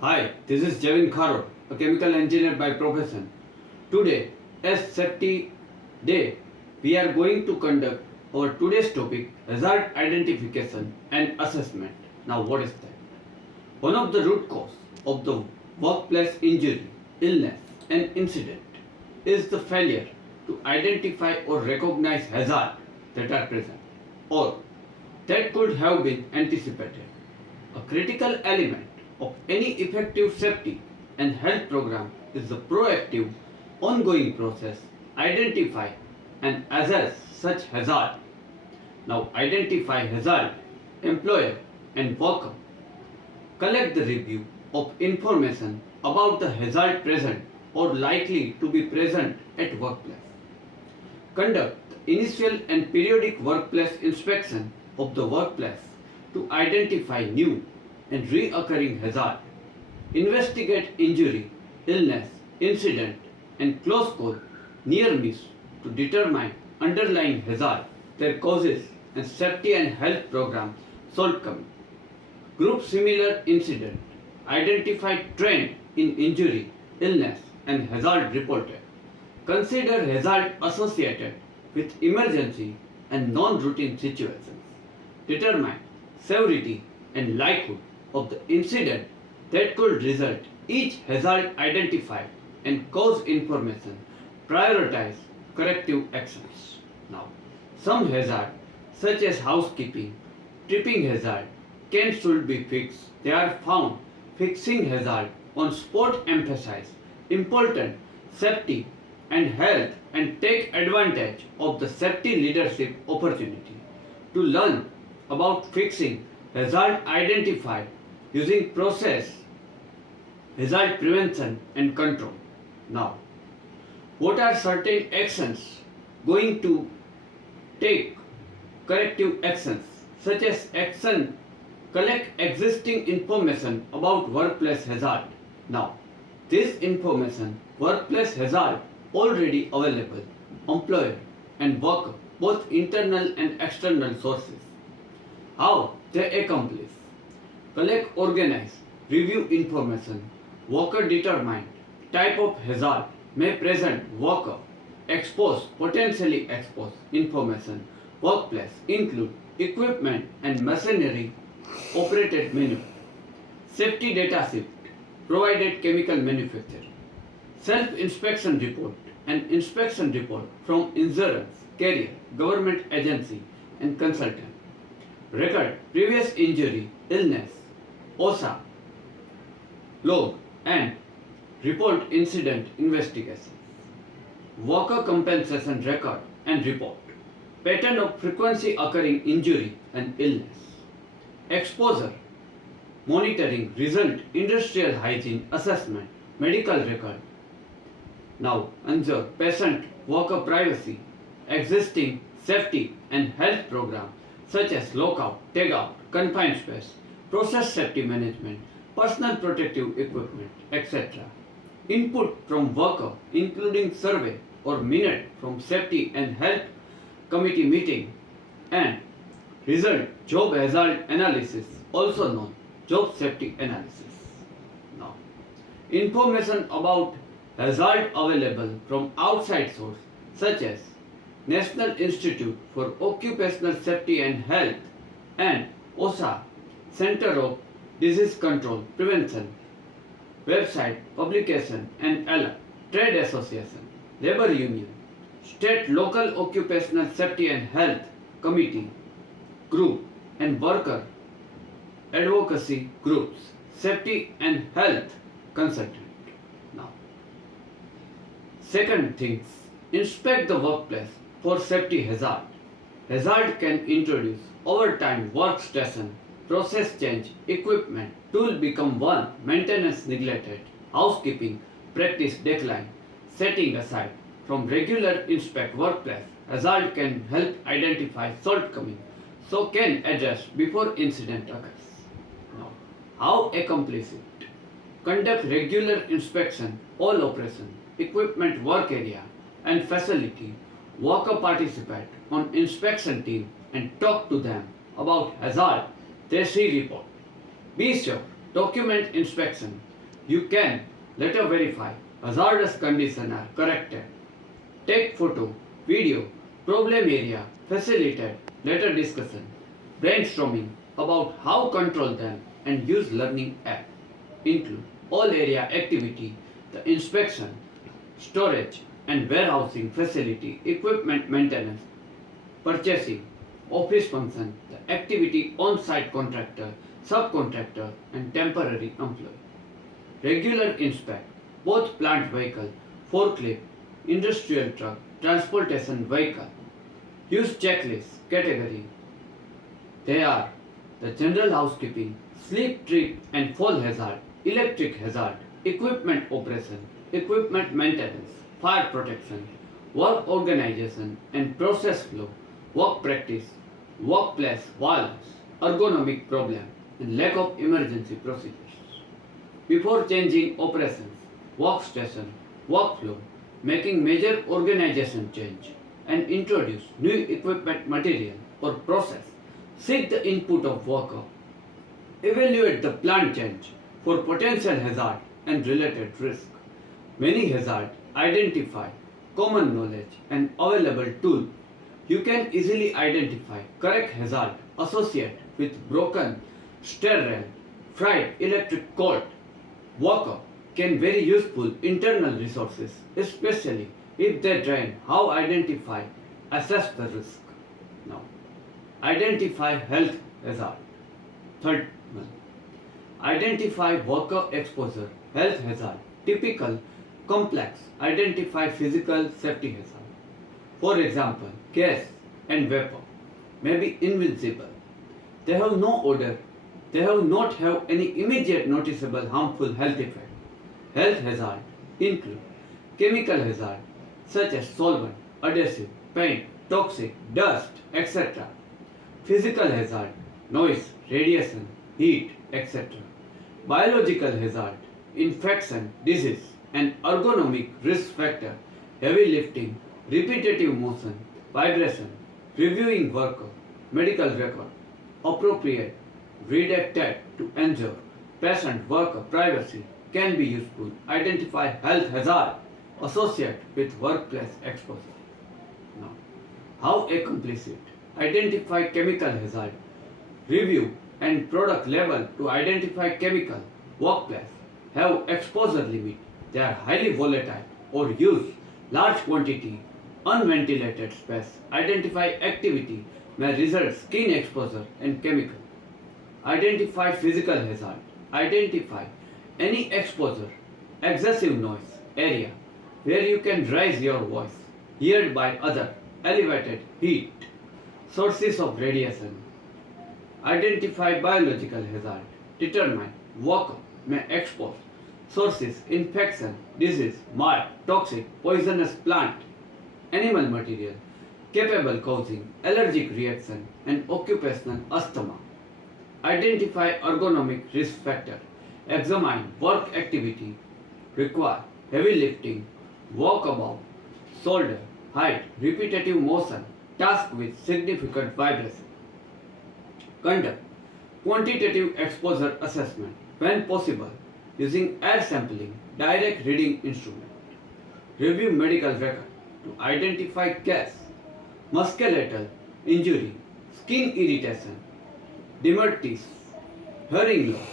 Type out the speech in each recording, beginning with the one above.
Hi, this is javinkharod, a chemical engineer by profession. Today, as Safety Day, we are going to conduct our today's topic hazard identification and assessment. Now, what is that? One of the root cause of the workplace injury, illness, and incident is the failure to identify or recognize hazards that are present or that could have been anticipated. A critical element of any effective safety and health program is the proactive, ongoing process identify and assess such hazard. Now identify hazard, employer and worker. Collect the review of information about the hazard present or likely to be present at workplace. Conduct the initial and periodic workplace inspection of the workplace to identify new and reoccurring hazard. Investigate injury, illness, incident, and close call, near miss to determine underlying hazard, their causes, and safety and health program shortcoming. Group similar incident. Identify trend in injury, illness, and hazard reported. Consider hazard associated with emergency and non-routine situations. Determine severity and likelihood of the incident that could result. Each hazard identified and cause information. Prioritize corrective actions. Now, some hazard such as housekeeping, tripping hazard can should be fixed. They are found. Fixing hazard on spot emphasize important safety and health and take advantage of the safety leadership opportunity to learn about fixing hazard identified using process hazard prevention and control. Now, what are certain actions going to take corrective actions such as action collect existing information about workplace hazard. Now, this information workplace hazard already available employer and worker both internal and external sources. How they accomplish collect organize review information worker determine type of hazard may present worker expose potentially expose information workplace include equipment and machinery operated menu safety data sheet provided chemical manufacturer self inspection report and inspection report from insurance carrier government agency and consultant record previous injury illness OSA log and report incident investigation worker compensation record and report pattern of frequency occurring injury and illness exposure monitoring result industrial hygiene assessment medical record. Now ensure patient worker privacy existing safety and health program such as lockout tagout confined space process safety management personal protective equipment etc. Input from worker including survey or minute from safety and health committee meeting and result job hazard analysis also known job safety analysis. Now, information about hazard available from outside source such as National Institute for Occupational Safety and Health and OSA Center of Disease Control Prevention website publication and alert trade association labor union state local occupational safety and health committee group and worker advocacy groups safety and health consultant. Now, second things inspect the workplace for safety hazard. Hazard can introduce overtime workstation process change equipment tool become one maintenance neglected housekeeping practice decline setting aside from regular inspect workplace hazard can help identify shortcoming so can address before incident occurs. Now, how accomplish it? Conduct regular inspection all operation, equipment work area and facility. Worker participate on inspection team and talk to them about hazard they see report. Be sure document inspection You can later verify hazardous conditions are corrected. Take photo, video, problem area, facilitate later discussion, brainstorming about how control them and use learning app. Include all area activity, the inspection, storage and warehousing facility, equipment maintenance, purchasing, office function, the activity on-site contractor, subcontractor and temporary employee. Regular inspect both plant vehicle, forklift, industrial truck, transportation vehicle. Use checklist category. They are the general housekeeping, sleep trip and fall hazard, electric hazard, equipment operation, equipment maintenance, fire protection, work organization and process flow, work practice, workplace violence, ergonomic problem, and lack of emergency procedures. Before changing operations, workstation, workflow, making major organization change, and introduce new equipment material or process, seek the input of worker, evaluate the plant change for potential hazard and related risk. Many hazard identify, common knowledge and available tool. You can easily identify correct hazard associated with broken stair rail, fried electric cord. Worker can very useful internal resources, especially if they drain how identify, assess the risk. Now, identify health hazard. Third one, identify worker exposure, health hazard, typical, complex, identify physical safety hazard. For example, gas and vapor may be invisible. They have no odor. They have not have any immediate noticeable harmful health effect. Health hazard include chemical hazard such as solvent, adhesive, paint, toxic, dust, etc. Physical hazard, noise, radiation, heat, etc. Biological hazard, infection, disease, and ergonomic risk factor, heavy lifting, repetitive motion, vibration, reviewing worker, medical record, appropriate, redacted to ensure patient worker privacy can be useful. Identify health hazard associated with workplace exposure. Now, how accomplish it? Identify chemical hazard. Review and product label to identify chemical. Workplace have exposure limit. They are highly volatile or use large quantity unventilated space. Identify activity may result skin exposure and chemical. Identify physical hazard. Identify any exposure, excessive noise area where you can raise your voice, heard by other, elevated heat, sources of radiation. Identify biological hazard. Determine worker may expose sources, infection, disease, mold, toxic, poisonous plant, animal material, capable causing allergic reaction and occupational asthma. Identify ergonomic risk factor. Examine work activity, require heavy lifting, walk above, shoulder, height, repetitive motion, task with significant vibration. Conduct quantitative exposure assessment when possible using air sampling, direct reading instrument. Review medical record to identify gas, musculoskeletal injury, skin irritation, dermatitis, hearing loss,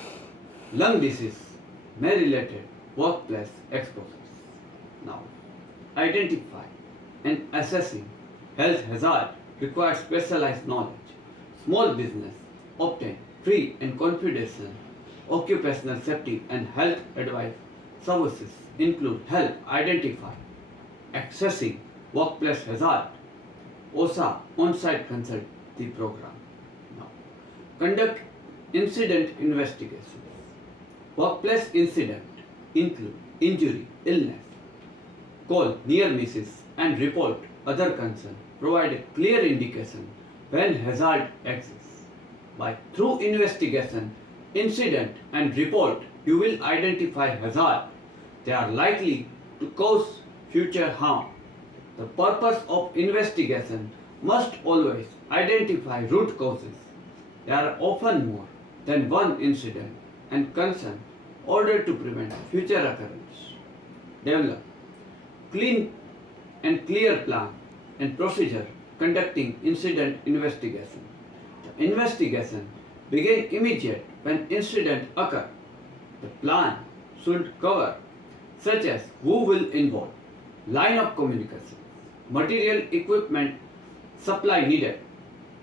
lung disease may related workplace exposures. Now, identify and assessing health hazard requires specialized knowledge. Small business obtain free and confidential occupational safety and health advice services include help identify accessing workplace hazard, OSHA on-site consulting program. Now, conduct incident investigations. Workplace incident include injury, illness, call near misses and report other concern. Provide a clear indication when hazard exists. Through investigation, incident and report, you will identify hazard. They are likely to cause future harm. The purpose of investigation must always identify root causes. There are often more than one incident and concern order to prevent future occurrence. Develop clean and clear plan and procedure conducting incident investigation. The investigation begin immediate when incident occur. The plan should cover such as who will involve, line of communication, material equipment supply needed,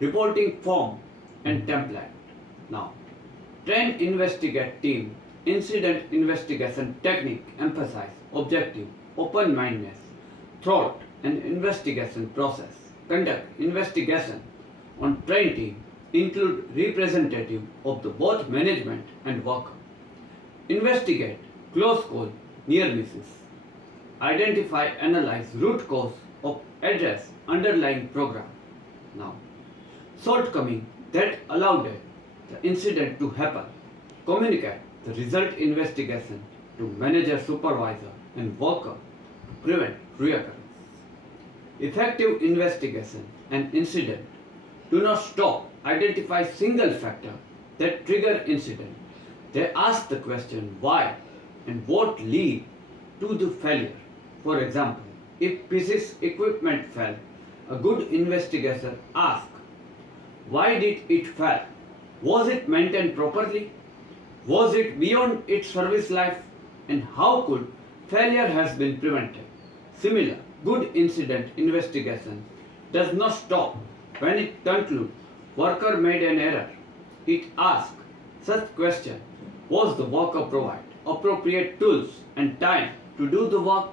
reporting form and template. Now, train investigate team incident investigation technique emphasize objective, open-mindedness, thought and investigation process. Conduct investigation on train team include representative of the both management and worker. Investigate close call near misses. Identify, analyze root cause of address underlying program. Now, shortcoming that allowed the incident to happen. Communicate the result investigation to manager, supervisor and worker to prevent reoccurrence. Effective investigation and incident do not stop. Identify single factor that trigger incident. They ask the question why and what lead to the failure. For example, if pieces equipment fell, a good investigator asks, why did it fail? Was it maintained properly? Was it beyond its service life? And how could failure has been prevented? Similar, good incident investigation does not stop when it concludes worker made an error. It asks such question, was the worker provided appropriate tools and time to do the work?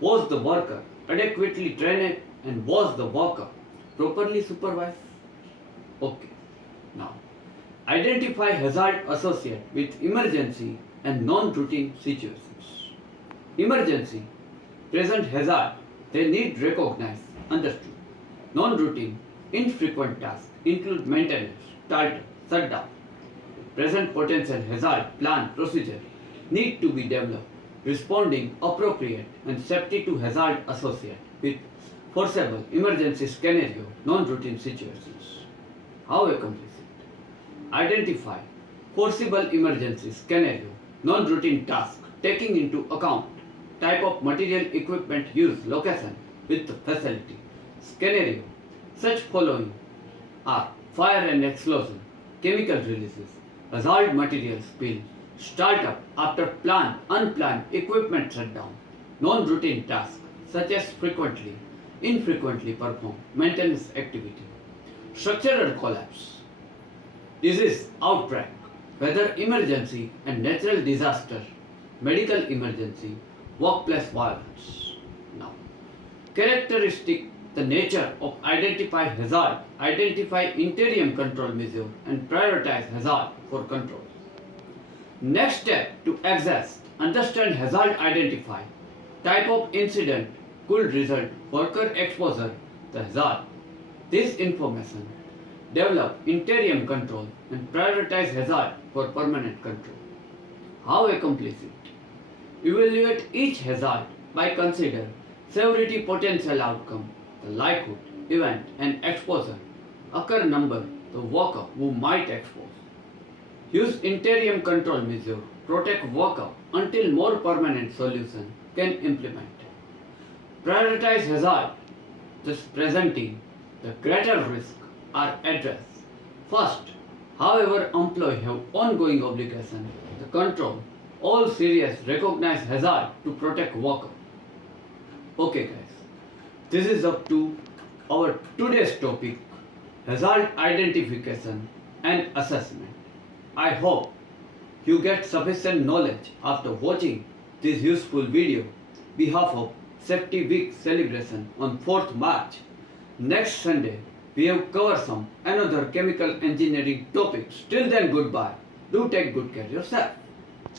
Was the worker adequately trained and was the worker properly supervised? Okay. Now, identify hazard associated with emergency and non-routine situations. Emergency present hazard they need recognized, understood. Non-routine, infrequent tasks include maintenance, startup, shutdown. Present potential hazard plan procedure need to be developed, responding appropriate and safety to hazard associated with foreseeable emergency scenario, non-routine situations. How accomplish it? Identify foreseeable emergency scenario, non-routine task, taking into account type of material equipment used, location with the facility. Scenario, such following are fire and explosion, chemical releases, hazard material spill, startup after planned, unplanned equipment shutdown, non-routine tasks such as frequently, infrequently performed maintenance activity, structural collapse, disease outbreak, weather emergency and natural disaster, medical emergency, workplace violence. Now, characteristic the nature of identify hazard, identify interim control measure and prioritize hazard for control. Next step to exhaust, understand hazard identify, type of incident could result worker exposure the hazard. This information develop interim control and prioritize hazard for permanent control. How accomplish it? Evaluate each hazard by consider severity potential outcome, the likelihood, event and exposure, occur number, the worker who might expose. Use interim control measure, protect worker until more permanent solution can implement. Prioritize hazard, thus presenting the greater risk are addressed. First, however employee have ongoing obligation to control all serious recognized hazard to protect worker. Okay guys, this is up to our today's topic, hazard identification and assessment. I hope you get sufficient knowledge after watching this useful video. Behalf of Safety Week celebration on 4th March. Next Sunday, we have covered some another chemical engineering topics. Till then, goodbye. Do take good care of yourself.